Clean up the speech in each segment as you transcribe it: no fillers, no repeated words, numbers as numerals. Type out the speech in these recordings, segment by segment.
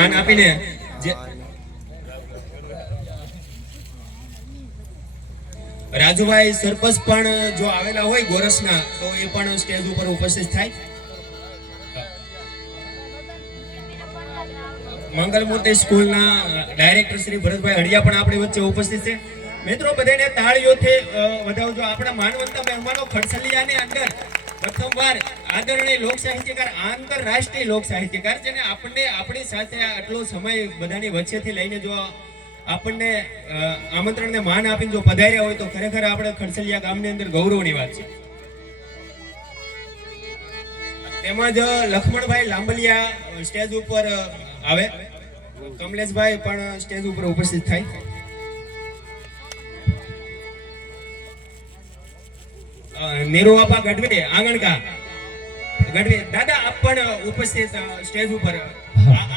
માન આપીને જે રાજુભાઈ સરપંચ પણ જો આવેલા હોય ગોરસના તો એ પણ સ્ટેજ ઉપર ઉપસ્થિત થાય. મંગલમૂર્તિ સ્કૂલના ડાયરેક્ટર શ્રી ભરતભાઈ હડિયા પણ આપણી વચ્ચે ઉપસ્થિત છે. મિત્રો બધાને તાળીઓથી વધાવજો. આપણા માનવંતા મહેમાનો ખડસલિયાની અંદર પ્રથમવાર આદરણીય લોક સાહિત્યકાર, આંતરરાષ્ટ્રીય લોક સાહિત્યકાર જેને આપણને આપણી સાથે આટલો સમય બધાની વચ્ચેથી લઈને જો આપણને આમંત્રણને માન આપીને જો પધાર્યા હોય તો ખરેખર આપણે ખડસલિયા ગામની અંદર ગૌરવની વાત છે. તેમજ લક્ષ્મણભાઈ લાંબલિયા સ્ટેજ ઉપર આવે, કમલેશભાઈ પણ સ્ટેજ ઉપર ઉપસ્થિત થાય. નીરુઆપા ગઢવી આંગણકા ગઢવી દાદા આપ પણ ઉપસ્થિત સ્ટેજ ઉપર,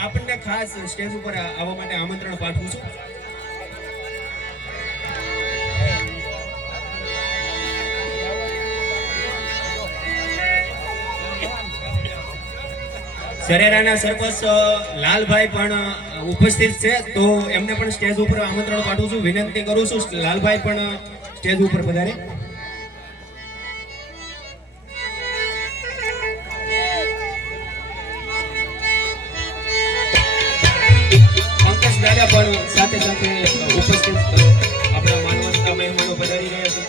આપણને ખાસ સ્ટેજ ઉપર આવવા માટે આમંત્રણ પાઠવું છું. સરેરાના સરપંચ લાલભાઈ પણ ઉપસ્થિત છે તો એમને પણ સ્ટેજ ઉપર આમંત્રણ પાઠવું છું. વિનંતી કરું છું લાલભાઈ પણ સ્ટેજ ઉપર પધારે. પંકજ દાદા પણ સાથે સાથે ઉપસ્થિત આપણા માનવંતા મહેમાનો પધારી રહ્યા છે.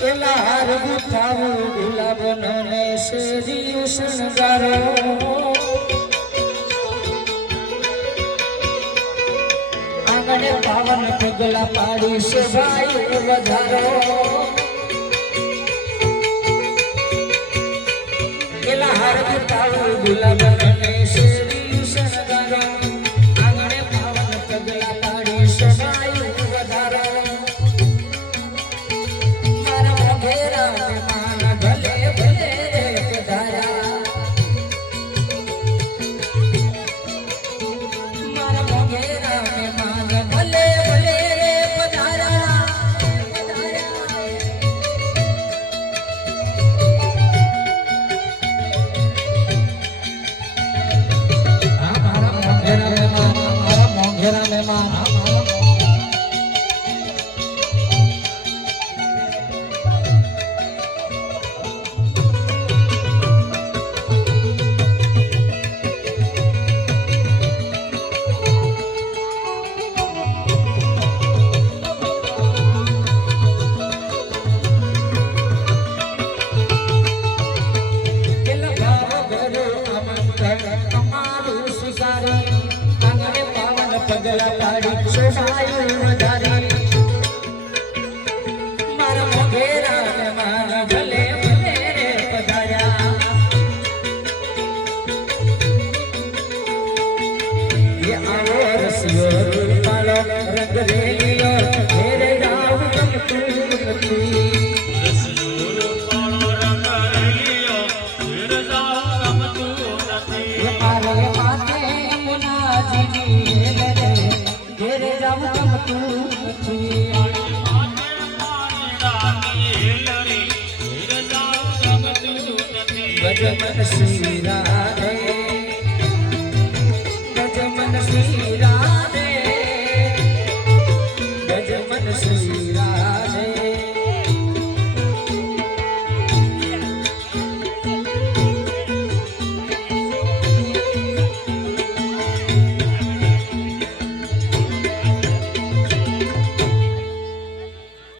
એલા હારવું થાવું ગુલાબનો ને શેરી શણગારો આંગણે પાવન પગલા પાડી શોભાઈ વધારો એલા હારવું થાવું ગુલાબનો ને શેરી શણગારો આંગણે પાવન પગલા પાડી શોભાઈ વધારો પગલા પાડી શોભાયું વધારે મારા મોઢેરા મારા ભલે ભલે પધાર્યા એ આવો રસિયો રૂપાળો રંગ રેલિયો ઘેરે રાવ ગમતું નથી રસિયો રૂપાળો રંગ રેલિયો ઘેરે રાવ ગમતું નથી મારે માથે મુનાજીની ઘેરે જાવ ગમતું નથી ગજન શ્રી રાધા